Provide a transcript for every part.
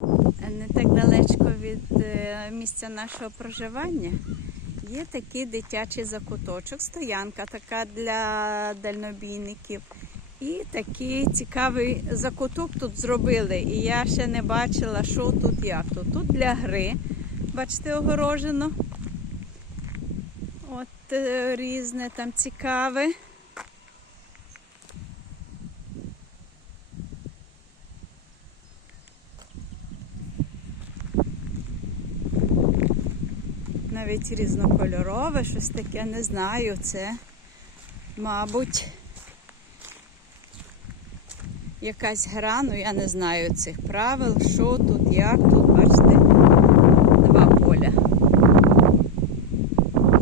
Не так далечко від е, місця нашого проживання є такий дитячий закуточок, стоянка така для дальнобійників. І такий цікавий закуток тут зробили. І я ще не бачила, що тут як тут. Тут для гри, бачите, огорожено. От е, різне там цікаве. Навіть різнокольорове, щось таке, не знаю. Це, мабуть, якась гра, ну я не знаю цих правил, що тут, як тут, бачите, два поля.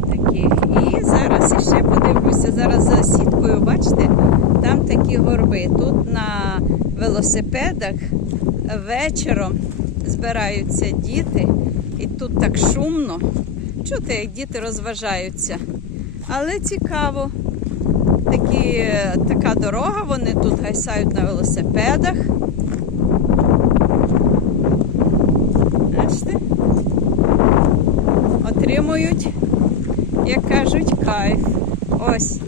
Таких. І зараз іще подивлюся, зараз за сіткою, бачите, там такі горби. Тут на велосипедах вечором збираються діти, і тут так шумно. Чути, як діти розважаються. Але цікаво. Такі, така дорога, вони тут гайсають на велосипедах. Бачите? Отримують, як кажуть, кайф. Ось.